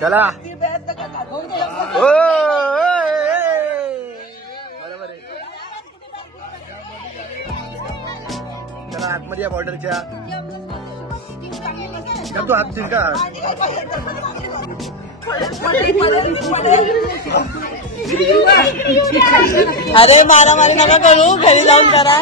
चला चला आतमध्ये या बॉर्डरच्या तू हात का अरे मारामारी नका करू, घरी जाऊन करा.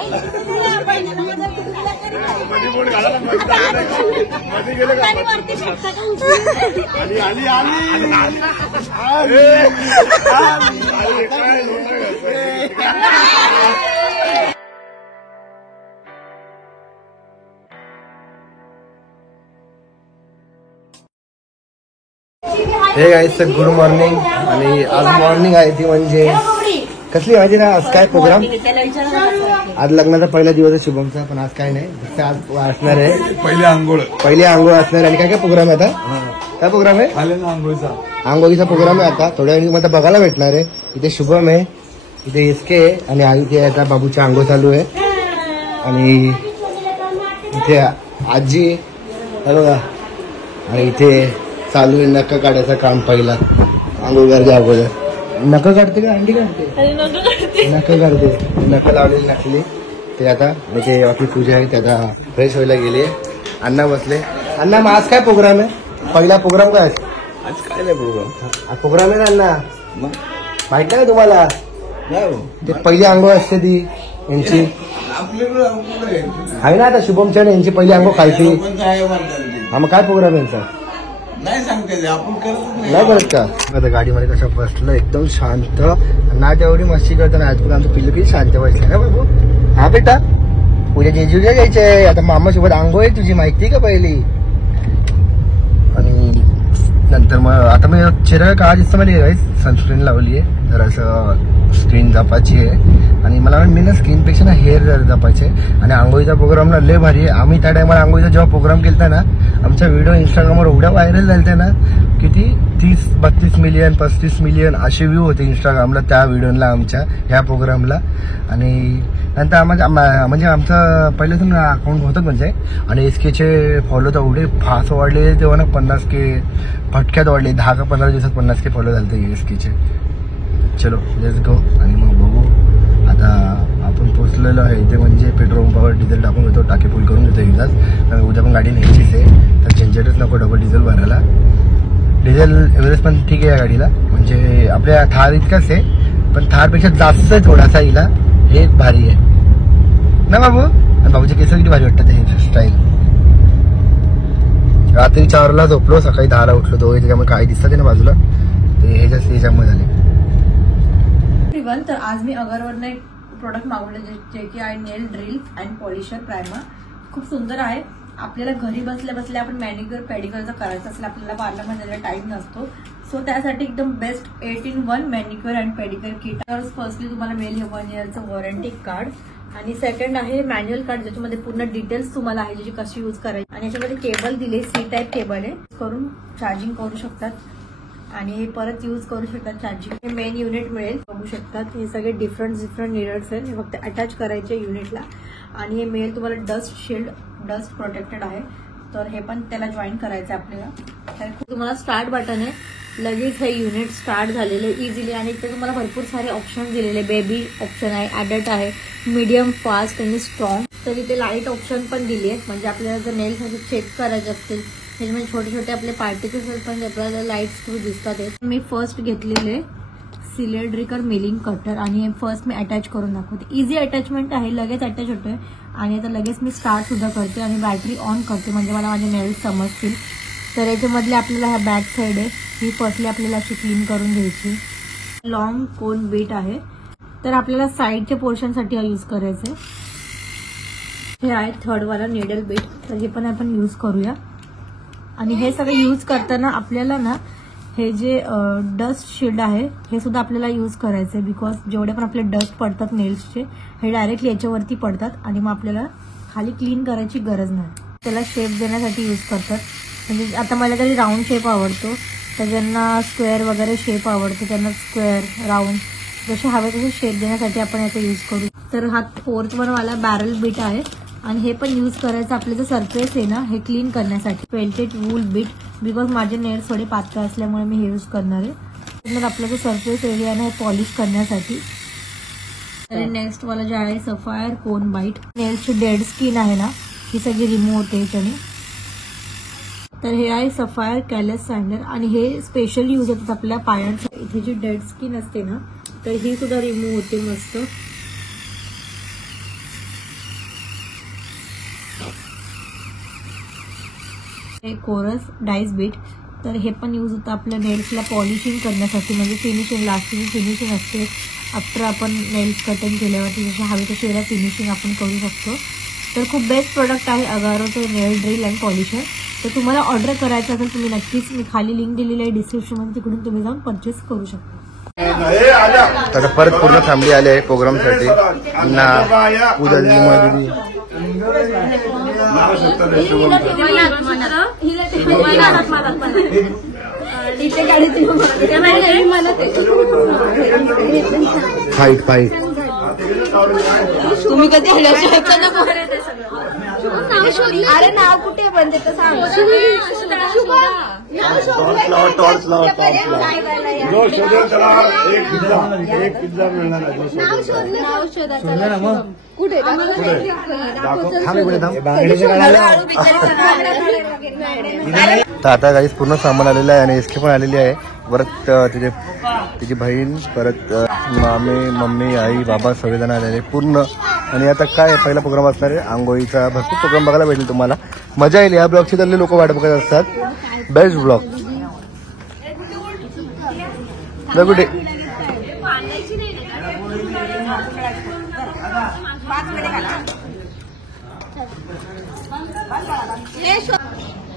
Hey guys good morning. आणि आज मॉर्निंग आहे ती म्हणजे कसली माहिती ना, आज काय प्रोग्राम. आज लग्नाचा पहिला दिवस आहे शुभमचा, पण आज काय नाही, फक्त आज असणार आहे पहिली आंघोळ असणार. आणि काय काय प्रोग्राम आहे आता, काय प्रोग्राम आहे, आंघोळीचा प्रोग्राम आहे. आता थोड्या वेळी मला बघायला भेटणार आहे. इथे शुभम आहे, इथे एसके आहे आणि आई इथे आता बाबूची आंघोळ चालू आहे. आणि इथे आजी आहे बघा. आणि इथे चालू आहे नख काढायचं काम. पहिला आंघोळ करायच्या अगोदर नख काढते का अंडी काढते, नख काढते. नख लावलेली नकली ते आता म्हणजे आपली पूजा आहे, ते आता फ्रेश व्हायला गेली. अण्णा बसले. अण्णा मग आज काय प्रोग्राम आहे, पहिला प्रोग्राम काय आज, काय नाही प्रोग्राम, आज प्रोग्राम आहे ना अण्णा, माहित नाही तुम्हाला. ते पहिली आंघोळ असते ती यांची आहे ना, आता शुभमच्या यांची पहिली आंघोळ खायची. हा मग काय प्रोग्राम यांचा नाही सांगते, आपण नाही करत का. आता गाडीमध्ये कसं बसलं एकदम शांत ना, तेवढी मस्ती करताना आजकाल आमचं पिल्लू किती शांत बसलं ना बाबू. हा बेटा उद्या जेजुरीला जायचंय, आता मामा सोबत आंघोळ आहे तुझी, माहिती का पहिली. आणि नंतर मग आता मी चेहरा काळा दिसतं मला, सनस्क्रीन लावली आहे, जरासं स्किन जपायची आहे. आणि मला मी ना स्किनपेक्षा ना हेअर जपायचे. आणि आंघोळीचा प्रोग्राम ना लय भारी आहे. आम्ही त्या टायमाला आंघोळीचा जेव्हा प्रोग्राम केला ना, आमचा व्हिडिओ इंस्टाग्रामवर एवढा व्हायरल झालता ना, किती 30-32 मिलियन 35 मिलियन असे व्ह्यू होते इंस्टाग्रामला त्या व्हिडिओला, आमच्या ह्या प्रोग्रामला. आणि नंतर म्हणजे आमचं पहिल्यापासून अकाउंट होतं म्हणजे. आणि एसकेचे फॉलो तर एवढे फास्ट वाढले तेव्हा ना, 50K फटक्यात वाढले. 10 का 15 दिवसात 50K फॉलो झाले एसकेचे. चलो लेट्स गो. आणि मग बघू आता आपण पोचलेलो आहे इथे, म्हणजे पेट्रोल पंपावर डिझेल टाकून घेतो, टाकी फुल करून घेतो एकदाच. कारण उद्या पण गाडी न्यायचीच आहे, तर झंझटच नको डबल डिझेल भरायला. डिझेल एव्हरेज पण ठीक आहे या गाडीला, म्हणजे आपल्या थार इतकाच आहे, पण थारपेक्षा जास्त थोडासा हिला हे भारी आहे ना बाबू. आणि बाबूचे केस किती भारी वाटतात ते स्टाईल. रात्री 4ला झोपलो, सकाळी 10ला उठलो, दोघे त्याच्यामुळे काय दिसतात ना बाजूला, ते ह्याच्यामुळे झाले. तर आज मी अगरवरनं एक प्रोडक्ट मागवले, जे की आहे नेल ड्रिल अँड पॉलिशर प्रायमर. खूप सुंदर आहे. आपल्याला घरी बसल्या बसल्या आपण मॅनिक्युअर पेडिक्युअर पार्लरचा असेल, आपल्याला पार्लरमध्ये टाइम नसतो, सो त्यासाठी एकदम best 8-in-1 manicure and pedicure kit. तर फर्स्टली तुम्हाला मिळेल हे 1 yearचं वॉरंटी कार्ड. आणि सेकंड आहे मॅन्युअल कार्ड, ज्याच्यामध्ये पूर्ण डिटेल्स तुम्हाला आहे, ज्याची कशी यूज करायची. आणि याच्यामध्ये केबल दिले, C टाईप केबल आहे, करून चार्जिंग करू शकतात आणि हे परत यूज करू शकतात चार्जिंग. हे मेन युनिट मिळेल, बघू शकतात. हे सगळे डिफरंट मिरर्स आहेत, हे फक्त अटॅच करायचे युनिटला. आणि हे मिळेल तुम्हाला डस्ट शिल्ड, डस्ट प्रोटेक्टेड आहे, तर हे पण त्याला जॉईन करायचं आपल्याला. तुम्हाला स्टार्ट बटन आहे, लगेच हे युनिट स्टार्ट झालेले इझिली. आणि इथे तुम्हाला भरपूर सारे ऑप्शन दिलेले, बेबी ऑप्शन आहे, ॲडल्ट आहे, मीडियम, फास्ट आणि स्ट्रॉंग. तर इथे लाईट ऑप्शन पण दिली आहे, म्हणजे आपल्याला जर नेल्स असे चेक करायचे असतील, त्याच्यामध्ये छोटे छोटे आपले पार्टिकल्स पण आपल्याला लाईट्स थ्रू दिसतात. मी फर्स्ट घेतलेले सिलेंड्रिकल मिलिंग कटर, आणि हे फर्स्ट मी अटॅच करून दाखवते. इझी अटॅचमेंट आहे, लगेच अटॅच होतोय. आणि आता लगेच मी स्टार्ट सुद्धा करते आणि बॅटरी ऑन करते, म्हणजे मला माझे नेल्स समजतील. तर याच्यामधले आपल्याला ह्या बॅक साईड आहे, ही फर्स्टली आपल्याला अशी क्लीन करून घ्यायची. लॉंग कोन बीट आहे, तर आपल्याला साईडच्या पोर्शनसाठी हा यूज करायचा आहे. हे आहे थर्डवाला निडल बीट, तर हे पण आपण यूज करूया. आणि हे सगळं यूज करताना आपल्याला ना, हे जे डस्ट शिल्ड आहे हे सुद्धा आपल्याला यूज करायचं आहे, बिकॉज जेवढे पण आपले डस्ट पडतात नेल्सचे, हे डायरेक्टली याच्यावरती पडतात आणि मग आपल्याला खाली क्लीन करायची गरज नाही. त्याला शेप देण्यासाठी यूज करतात. म्हणजे आता मला तरी राऊंड शेप आवडतो, तर ज्यांना स्क्वेअर वगैरे शेप आवडतो त्यांना स्क्वेअर, राऊंड जसे हवे तसे शेप देण्यासाठी आपण याचा यूज करू. तर हा 4th वाला बॅरल बीट आहे, आणि हे पण यूज करायचं आपलं जे सरफेस आहे ना हे क्लीन करण्यासाठी. पेल्टेड वूल बीट, बिकॉज माझे नेल्स थोडे पातळ असल्यामुळे मी हे यूज करणार आहे. मग आपला जो सरफेस एरिया ना हे पॉलिश करण्यासाठी. आणि नेक्स्ट वाला जे आहे सफायर कोन बाईट. नेल्सची डेड स्किन आहे ना ही सगळी रिमूव्ह होते ह्याच्याने. तर हे आहे सफायर कॅलेस सँडर आणि हे स्पेशली यूज होतात आपल्या पायांसाठी. इथे जी डेड स्किन असते ना तर ही सुद्धा रिमूव्ह होते मस्त. हे कोरस डाइस बीट, तर हे पण यूज होतं आपल्या नेल्सला पॉलिशिंग करण्यासाठी. म्हणजे फिनिशिंग, लास्टची फिनिशिंग असते आफ्टर आपण नेल्स कटिंग केल्यावरती जशी हवी तशी याला फिनिशिंग आपण करू शकतो. तर खूप बेस्ट प्रोडक्ट आहे अगारोचं नेल ड्रिल अँड पॉलिशर. तर तुम्हाला ऑर्डर करायचं असेल तुम्ही नक्कीच मी खाली लिंक दिलेली आहे डिस्क्रिप्शनमध्ये, तिकडून तुम्ही जाऊन परचेस करू शकता. आता परत पूर्ण फॅमिली आली आहे प्रोग्रामसाठी. ना पूजा दिदी, मयुरी फाईट फाईट. तुम्ही कधी अरे नाव कुठे पण ते सांग. टॉर्च लावा. जो शोधेल त्याला एक पिझ्झा मिळणार आहे. कुठे तर आता काही पूर्ण सामान आलेलं आहे आणि एसके पण आलेली आहे. परत तिची बहीण, परत मामी, मम्मी, आई, बाबा सगळेजण आलेले पूर्ण. आणि आता काय पहिला प्रोग्राम असणार आहे आंघोळीचा. भरपूर प्रोग्राम बघायला भेटेल तुम्हाला, मजा येईल. या ब्लॉगची तर लोक वाट बघत असतात. Best blog. कुठे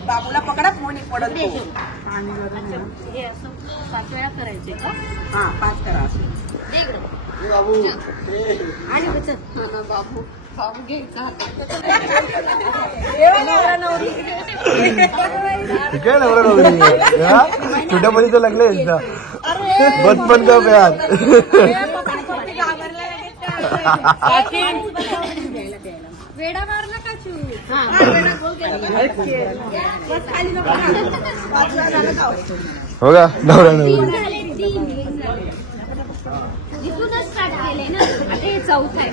बाबूला पकडा फोन पडत. 5 वेळा करायचे का? हा 5 करा. आणि बाबू बाबू घ्यायचा छोट्या मुलीचं लग्न आहे बचपन का प्यार. वेडा मारला का चू. हो का नवरा नवरी. इथूनच स्टार्ट केले ना. हे चौथा आहे.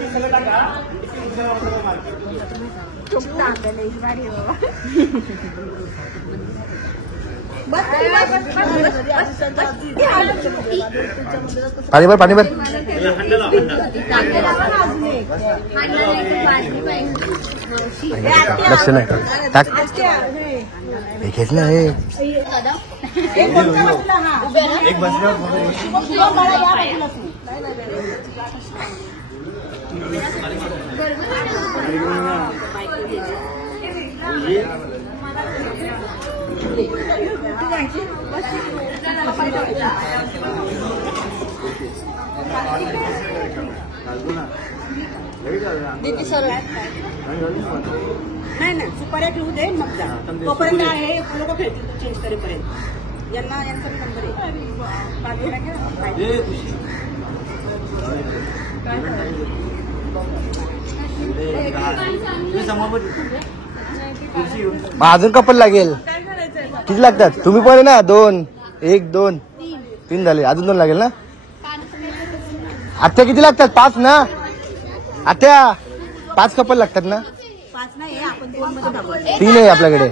पाणी भर पाणी भर. लक्ष नाही टाक. हे घेतलं आहे. एक बसल्या नाही नाही सुपाऱ्या ठेवू दे मग जा. तोपर्यंत हे लोक भेटतील चेंज करेपर्यंत. यांचा नंबर अजून कपल लागेल. किती लागतात तुम्ही पण आहे ना. 2 1 2 3 झाले. अजून 2 लागेल ना. आत्या किती लागतात? 5 ना आत्या. 5 कपल लागतात ना. 5 नाही आपण 2 मध्ये टाकू. 3 आहे आपल्याकडे.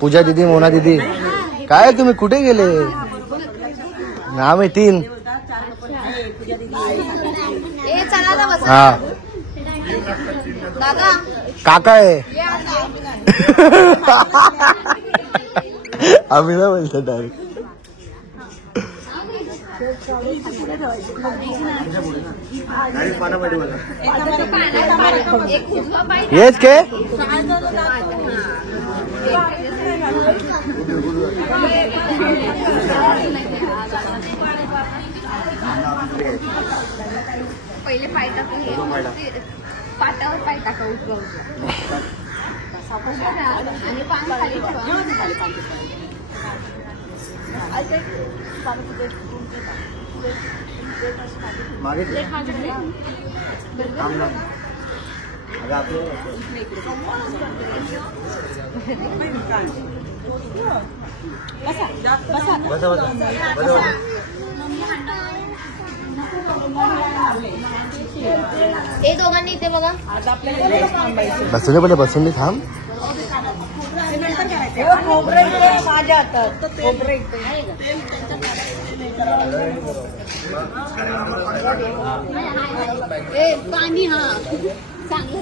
पूजा दिदी, मोना दिदी. काय तुम्ही कुठे गेले? नाव आहे 3. हा काका आहे. आम्ही ना बोलतो डायरेक्ट. येस के पहिले पाय टाकून पाटावर पाय टाका आणि पान खाली हे दोघांनी इथे बघा. बसून पहिले बसून थांब. माझ्या हातात पाणी. हा चांगलं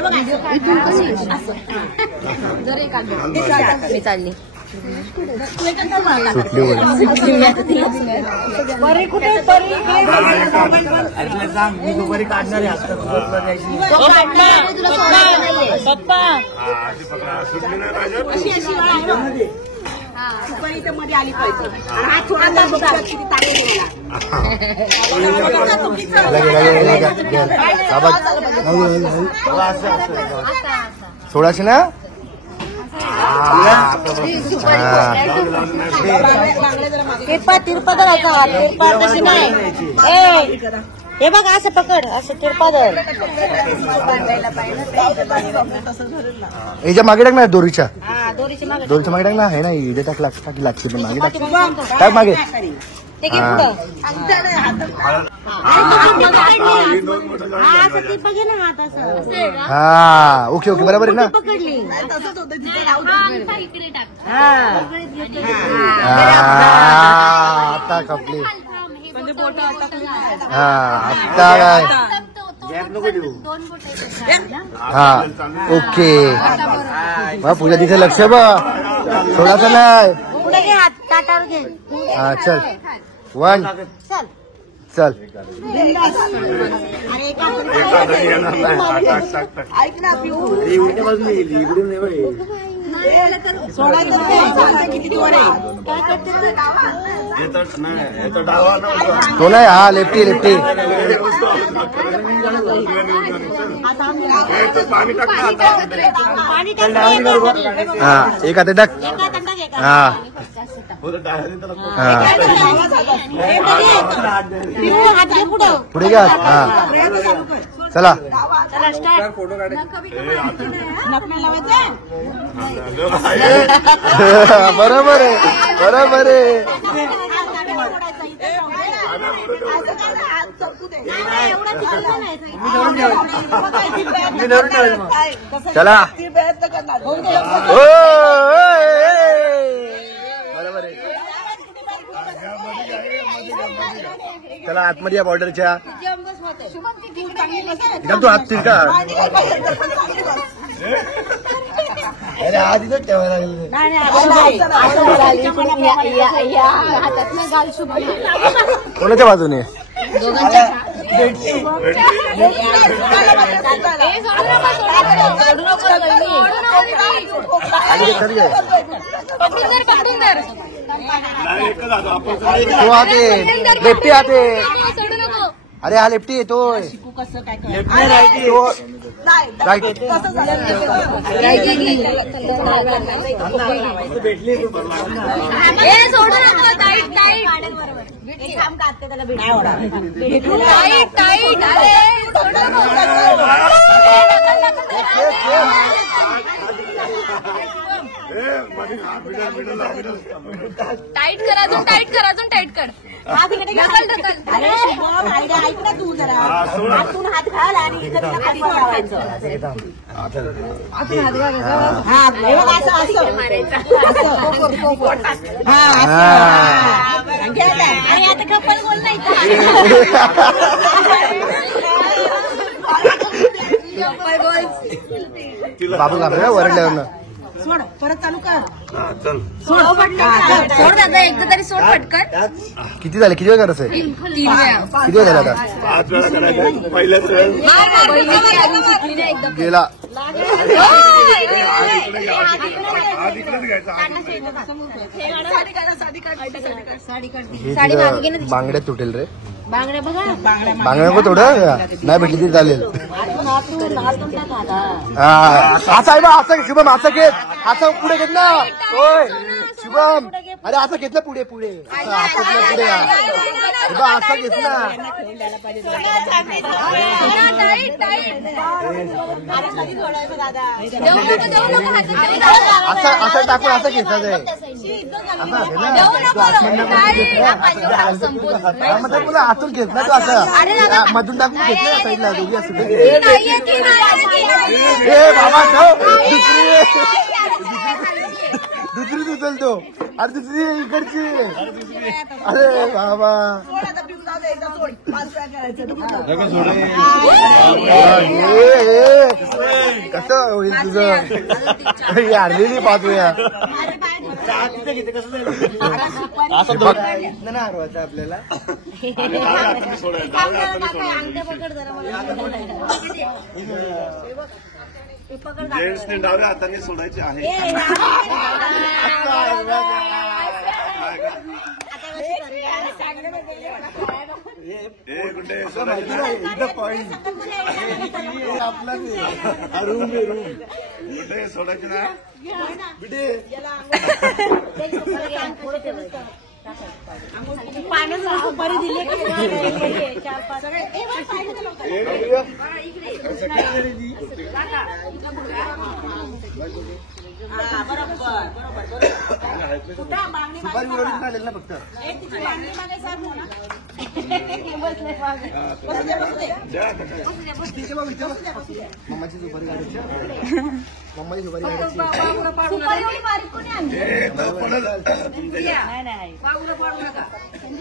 नाही जर एक मी चालली परी कुठे परी सुपारी तर मध्ये आली पाहिजे. आणि हा थोडा सोळाशे ना. तिरपा तिरपा धरायचा. तिरपा तशी नाही. हे बघ असं पकड. असं तिरपा धर. याच्या मागे टाक ना दोरीच्या. दोरीची मागे दोरीच्या मागे टाक ना. आहे ना इथे टाक टाकी लागते पण मागे टाक. टाक मागे. ते घे पुढं. हा ओके ओके बरोबर आहे ना. पकडली आता कपली. हा आता काय. हा ओके. पूजा तिथे लक्ष बघ. थोडासा नाही. पुढे घे हात ताटावर घे. हा चल. वन चल चल. ऐक ना पिऊ किती दिवस तो नाही. हा लेफ्टी लेफ्टी. हा एक हाते टाक. हा पुढे घ्या. हा चला बरोबर आहे बरोबर आहे. चला बरोबर आहे. चला आतमध्ये या बॉर्डरच्या. एकदम तू हात का. अरे आधी तर ठेवायला लागेल. कोणाच्या बाजूने. तो आते लेफ्टी आते. अरे हा लेफ्टी येतो. टाईट कर. अजून टाईट कर. अजून टाईट कर. ऐक ना तू जरा आतून हात घाल आणि इकडे खाली लावायचं. आणि आता कपल बोल नाही. बाबू घाबरे वरडल्यावर. सोड परत चालू कर. सोड दादा एकदा तरी सोड पटकन. किती झाले. किती वेळ करायचं आहे. 3 वेळा. किती वेळ झाला आता. 5 वेळा करायचं पहिल्याच वेळ. गेला. बांगड्या तुटेल रे. बांगड्या बघा. बांगड्या नको थोडं. नाही भेटली तरी चालेल. हा असं आहे बा. असं शुभम असं घेत. असं पुढे घेत ना. होय शुभम अरे असं घेतलं पुढे पुढे असं घेतलं पुढे असं घेतलं असं टाकून असं घेतलं मतलब तुला आतून घेतलं तू असं मधून टाकून घेतलं साईडला दोघी असं बाबा दुसरी उचलतो अरे दुसरी इकडची अरे बाबा कसं होईल तुझं यारलेली पाहतोया ना हरवायचं आपल्याला जेंट्सने डाव्या हाताने सोडायचे आहे गुड्डे सोडायचे ना पाण्यात सुपारी दिली ना फक्त मम्माची सुपारी काढायची मम्माची सुपारी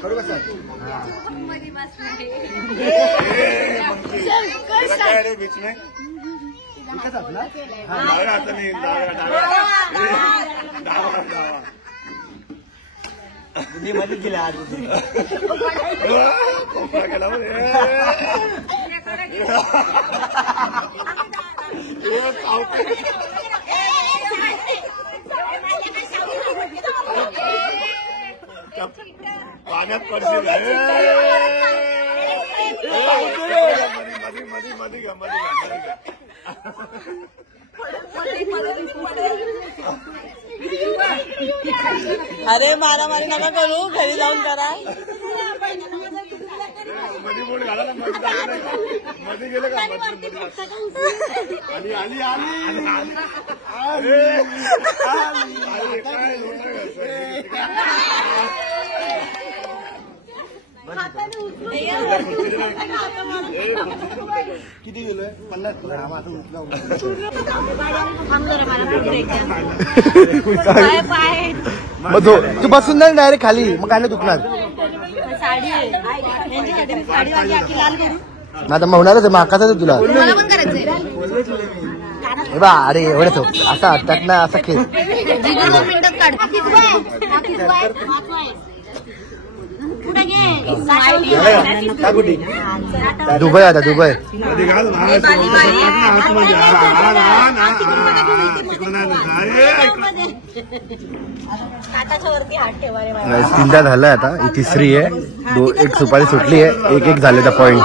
करू कसं बीच में इथंच आपला डाव्या हाताने डावा मध्ये गेला आज कोपरा केला पाण्यात पडशील मध्ये घ्या अरे मारामारी नका करू घरी जाऊन करा मध्ये बोट घाला ना मध्ये गेले का आली आली किती गेलोय 50 मग तू बसून नाही डायरेक्ट खाली मग काय नाही दुखणार आता मग होणारच माकाच तुला हे बा अरे एवढंच असा हट्टात ना असा खेळ दुबई आता दुबई तीनदा झालाय आता ही तिसरी आहे एक सुपारी सुटली आहे एक झाले त्या पॉइंट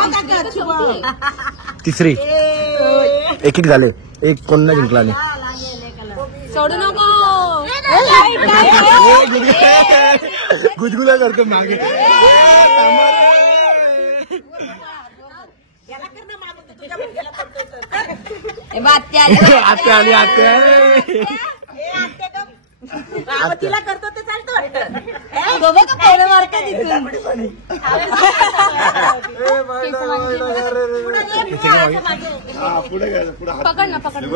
तिसरी एक झाले एक कोण नाही जिंकला सोडू नको गुजगुला करतो मागे आत्या आली आत्या तिला करतो ते चालतो मार्क पुढे घ्यायचं पुढे पकड ना पकड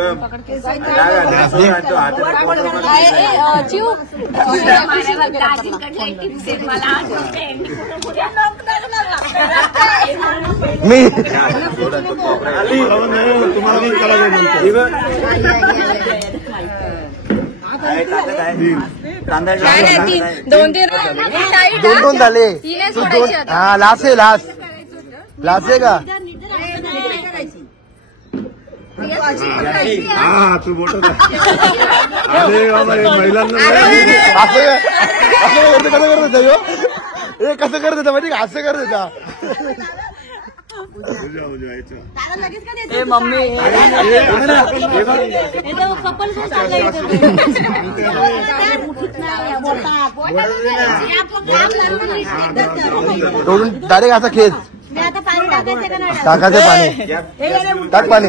मी दोन दोन झाले हा लास्ट आहे लास्ट आहे का हा तू बोट अरे बाबा महिलांना असं कसं करत होता हे कसं करत होता माहिती का असं करत होता त्याला लगेच का द्यायचं? ए मम्मी कपल तोडून डायरेक्ट असा खेच मी आता पाणी टाकायचं का नाही? टाकायचं पाणी टाक पाणी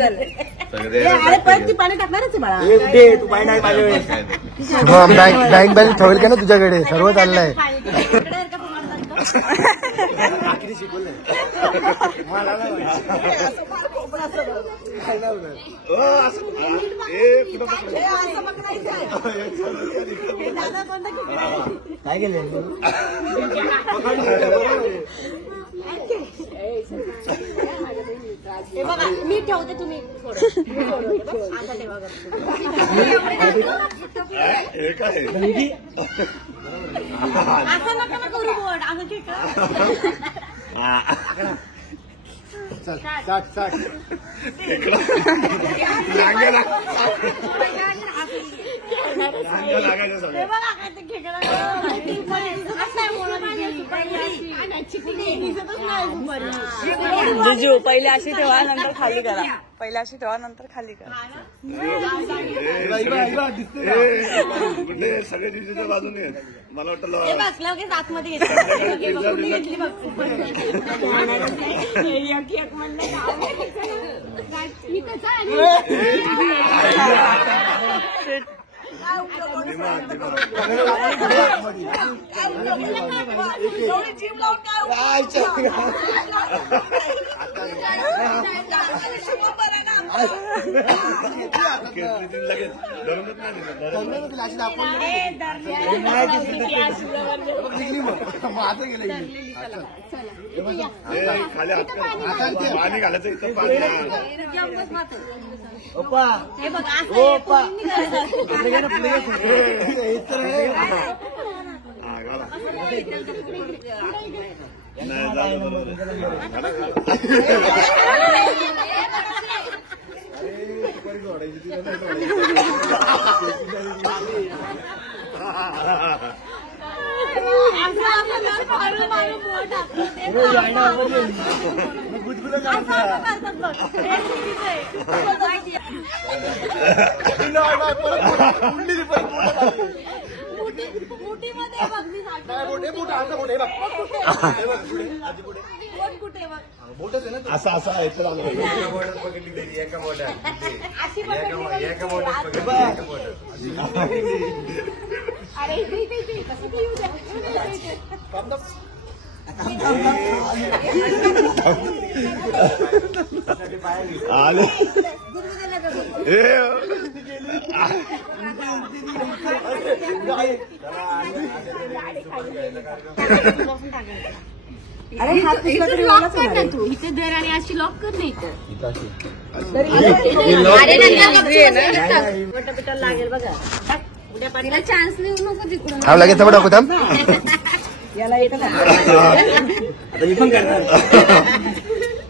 अरे परत ती पाणी टाकणारच आहे बाळा. बँक बॅलन्स ठेवेल का ना तुझ्याकडे सर्व चाललंय काय केलं हे बघा मी ठेवते तुम्ही आता ठेवा असं नका ना करू बोट असं ठीक जुजू पहिले अशी ठेवा नंतर खाली करा. पहिले अशी ठेवा नंतर खाली करा. सगळे जिजूच्या बाजूने मला वाटतं लगेच आतमध्ये घेतली लगेच खाली पाणी घालायचं इथं पाणी हे बघ नाही झालं बरोबर असं असं आहे तर आले अरे लॉक कर ना तू इथे दर आणि अशी लॉक कर नाही तर लागेल बघा उद्या पाणीला चान्स नाही नको तिकडून थांब लगेच टाकू थांब याला येतं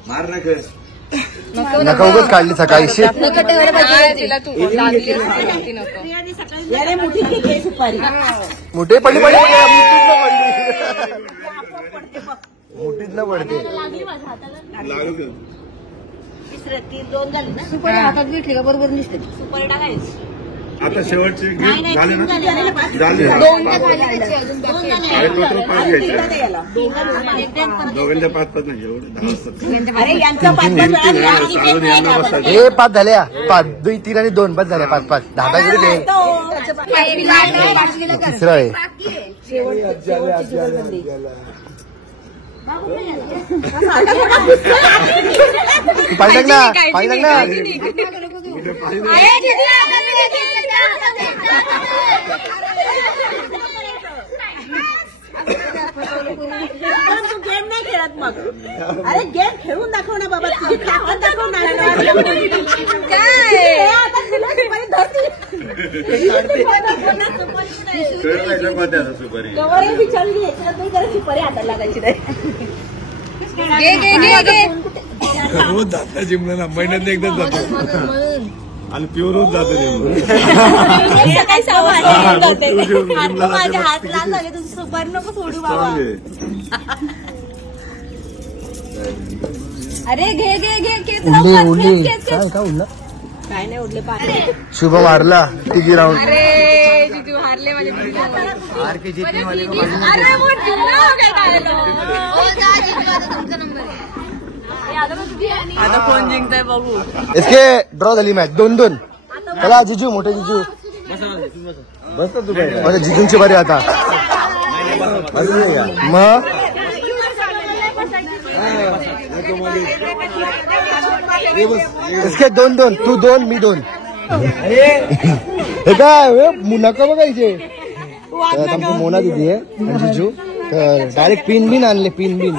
मार ना नका उगाच काढली सकाळी शेत याने मोठी घेतली सुपारी मोठे पडली पडली मुठीत न पडते तिसरं ती दोन झाली ना सुपारी हातात भेटली का बरोबर दिसते सुपारी टाकायची आता शेवटची झाले ना झाले दोघांच्या 5-5 नाही एवढे 10 हे 5 झाल्या 5 2 3 आणि 2 5 झाल्या 5-5 10 तिसरं आहे पाणी टाक ना पाणी टाक ना तू गेम नाही खेळत मग अरे गेम खेळून दाखव ना बाबा तुझी ताकद दाखव ना कवर विचारली याच्यात नाही जरा सुपारी हाताला लागायची नाही रोज जात ना जिमला ना, महिन्यात एकदाच जातो आणि प्युअर रोज जातो माझे हात लहान झाले तुझं सुपारी नको सोडू बाबा. अरे घे घे घे खेच उडले लवकर, उडले खेच, खेच, खेच. काय उडलं काय नाही उडले पाणी. शुभ मारला तिघी राऊंड. अरे जिजू हारले माझे आर के अरे वो जिंकला हो गया डायलॉग. हो जा जिजू, आता तुमचा नंबर आहे. आता कोण जिंकताय बघू. इसके ड्रॉ झाली मॅच 2-2. चला जिजू मोठे जिजू बस तू काय माझ्या जिजूंची बारी आता. मग इसके 2-2 तू 2 मी 2. हे काय नका बघायचे. तर आमची मोना दिदी आहे आणि जिजू तर डायरेक्ट पिन बिन आणले पिन बिन.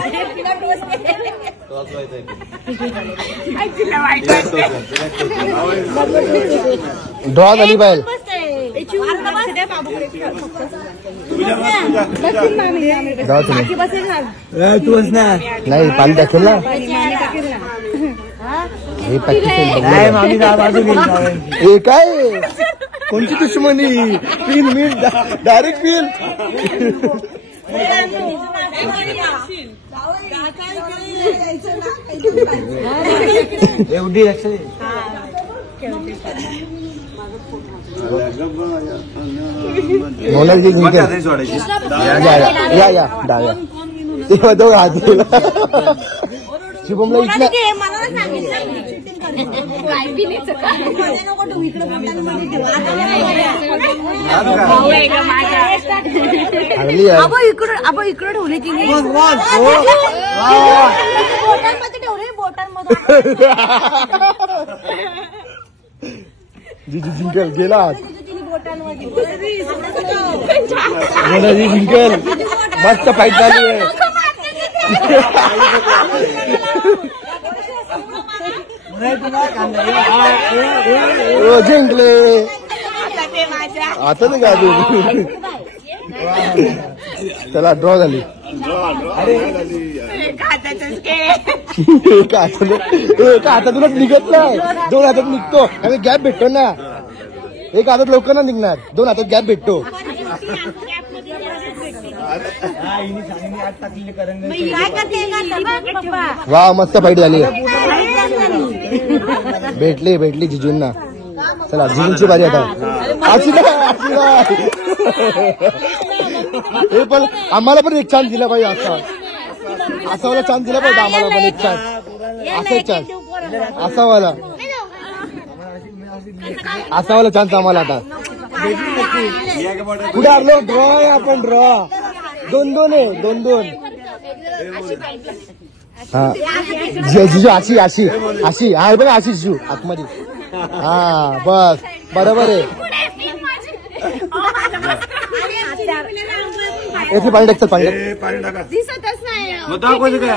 ड्रॉ झाली पाहिजे. जाऊ तुम्ही तू असणार नाही पाणी टाकेल ना हे हे काय कोणची दुश्मनी. पिन मीन डायरेक्ट पिन. एवढी लक्ष मोनाली जिंकेल. या या डाव्या तेव्हा दोघ हात शुभमला इथला चांगली आहे. आपण इकडे ठेवले की नाही ठेवले बोटांमध्ये. जिजू जिंकेल गेला मोनाली जिंकेल. मस्त फाईट झाली आहे. जिंकले आता नाही का चला ड्रॉ झाली. हातातूनच निघत नाही. 2 हातात निघतो आणि गॅप भेटतो ना. 1 हातात लवकर ना निघणार 2 हातात गॅप भेटतो. वा मस्त फाईट झाली. भेटली जिजूंना. चला जिजूंची बारी आता. अशी हे पण आम्हाला पण एक चान्स दिला पाहिजे. असावाला चान्स दिला पाहिजे आम्हाला पण एक चान्स. असा एक चान्स असावाला चान्स आम्हाला आता. कुठे आलो ड्रॉ आहे आपण. ड्रॉ 2-2 आहे 2-2. हा जिजू अशी आहे बघा अशी जिजू आतमध्ये. हा बस बरोबर आहे. येथे पाणी टाकतात पाणी टाक. दिसतच नाही. मग दाखवायचं काय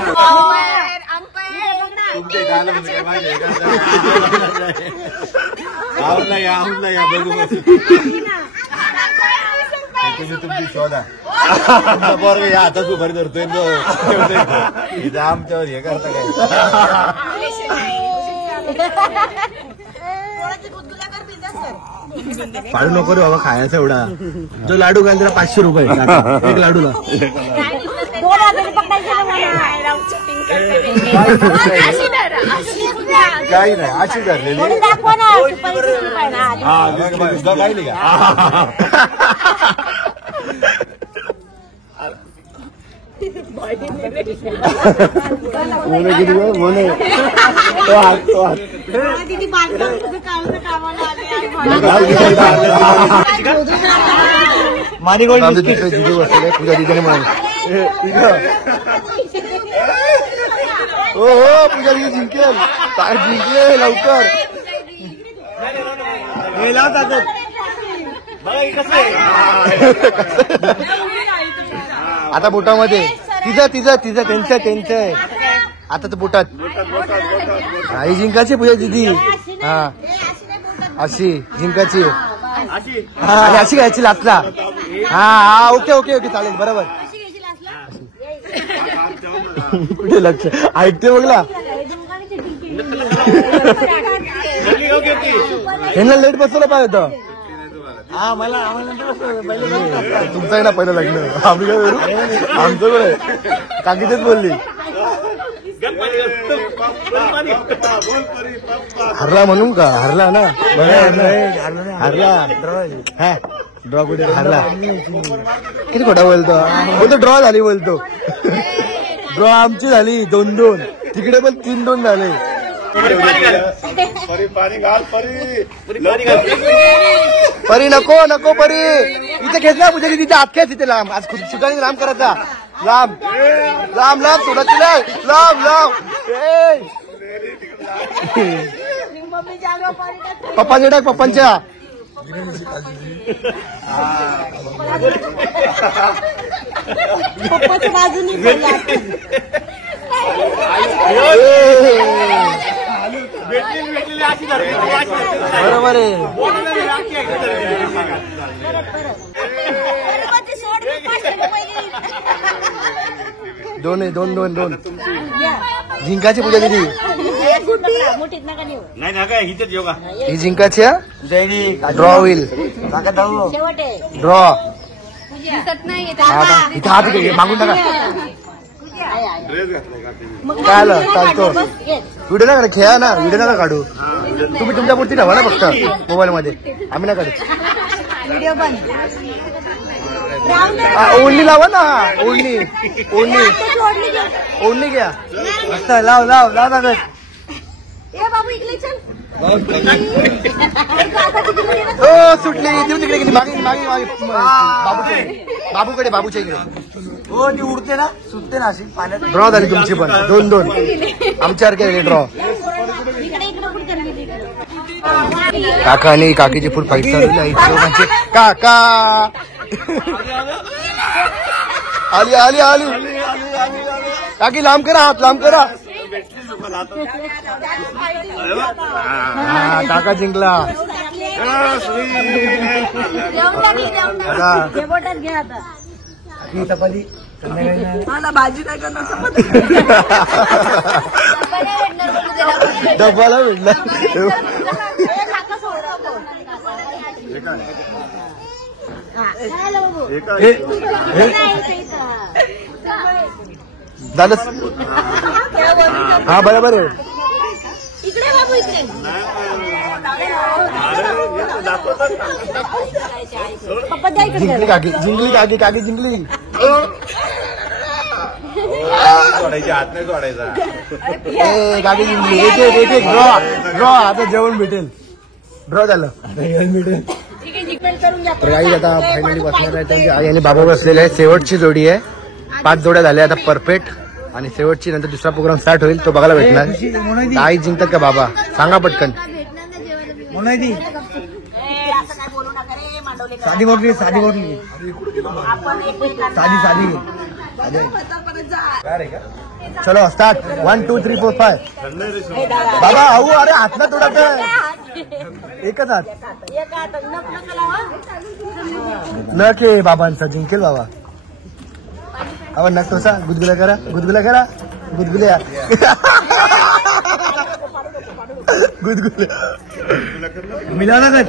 आऊला या बघू तुमची शोधा बरोबर. या आता सुपारी धरतोय इथं आमच्यावर हे करता काय. पाडू नको रे बाबा खायचा एवढा. जो लाडू घाल त्याला 500 रुपये एक लाडूला. काही नाही अशी धरलेली राहिली का. मोने किती मोने तो हात मानी गोल्ड जिजू बसले पूजा दिदीने म्हणून. हो पूजा दिदी जिंकेल लवकर. आता बोटामध्ये तिचं त्यांचं आहे आता तर बोटात. आई जिंकाची पूजा दिदी. हा अशी जिंकाची. हा अशी घ्यायची लास्टला. हा ओके चालेल बरोबर. कुठे लक्ष ऐकते बघला यांना लेट बसवलं पाहिजे होतं. तुमचं आहे ना पहिलं लग्न आम्ही काय करू आमचं बरं काकी तेच बोलली हरला म्हणून का हरला ना हरला हा ड्रॉ कुठे हरला किती खोटा बोलतो बोलतो ड्रॉ झाली बोलतो ड्रॉ आमची झाली 2-2 तिकडे पण 3-2 झाले. परी नको नको परी इथे घेतला पूजा तिथे आत खेच तिथे लांब आज ठिकाणी लांब करायचा लांब लांब लांब थोडा तिला लांब लांब पप्पांच्या टाक पप्पांच्या पप्पाच्या बाजूनी बरोबर आहे. दोन आहे 2-2 जिंकाची पूजा दिली ही जिंकाची ड्रॉ होईल ड्रॉ इथं हात घे मागून टाका काय आलं चालतो व्हिडिओ नका खेळा ना व्हिडिओ नका काढू तुम्ही तुमच्या मूर्ती ठेवा ना फक्त मोबाईल मध्ये आम्ही ना काढू ओढणी लावा ना ओढणी ओढणी ओढणी घ्या मस्त लाव लाव लाव लागत हो सुटली देऊन तिकडे गेली मागे मागे मागे बाबूकडे बाबूच्या इकडे हो ती उडते ना सुटते ना अशी पाण्यात. ड्रॉ झाली तुमची पण 2-2 आमच्यासारखे ड्रॉ काका आणि काकीची फुल फाईट चालू आहे दोघांची काका आली आली आली काकी लांब करा हात लांब करा हा काका जिंकला चपाती भाजी काय करणार डब्बाला भेटला झालं हा बरोबर आहे जिंकली काकी जिंकली काकी काकी जिंकली सोडायची हात नाही सोडायचा काकी जिंकली एक एक ड्रॉ ड्रॉ आता जेवण भेटेल ड्रॉ झालं भेटेल तर काही आता फायनली बसणार आहे त्यांची आई आणि बाबा बसलेले आहे शेवटची जोडी आहे 5 जोड्या झाल्या आता परफेक्ट आणि शेवटची नंतर दुसरा प्रोग्राम स्टार्ट होईल तो बघायला भेटणार आई जिंकतात का बाबा सांगा पटकन साधी बोटली साधी बोटली साधी साधी चलो स्टार्ट 1 2 3 4 5 बाबा आऊ अरे हातला थोडा एकच हात नख आहे बाबांचा जिंकेल बाबा अहो नख तोसा गुदगुल्या करा गुदगुल्या करा गुदगुल्या गुदगुल्या मिला ना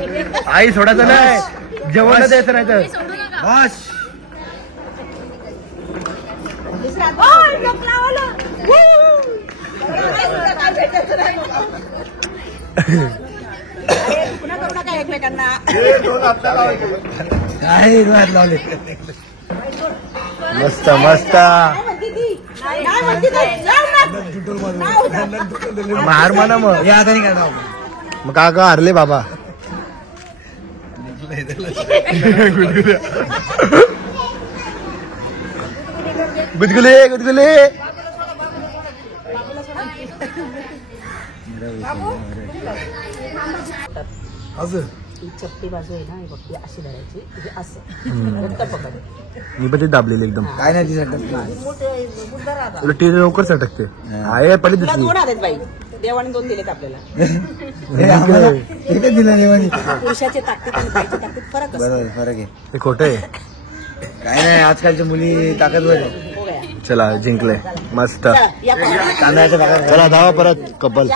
आई सोडायचं नाही जेवण द्यायचं नाही तर बस एकमेकांना काय हात लावले मस्त मस्त मार म्हणा मग या हाताने काय नाव मग काका हरले बाबा गुदगुले गुदगुले चपटी बाजू आहे ना बघ अशी धरायची असं पकड मी पण ते दाबलेले एकदम काय नाही ती तुला टी लवकर सटकते आहे पहिले तुला दुसरी 2 आहेत बाई देवाने 2 दिलेत आपल्याला एकच दिला देवानी पुरुषाच्या ताकदीत आणि बाईच्या ताकदीत फरक असतो बरोबर फरक आहे ते खोटं आहे काय नाही आजकालच्या मुली ताकदवर आहे हो गया चला जिंकले मस्त. या चला धावा परत कपल.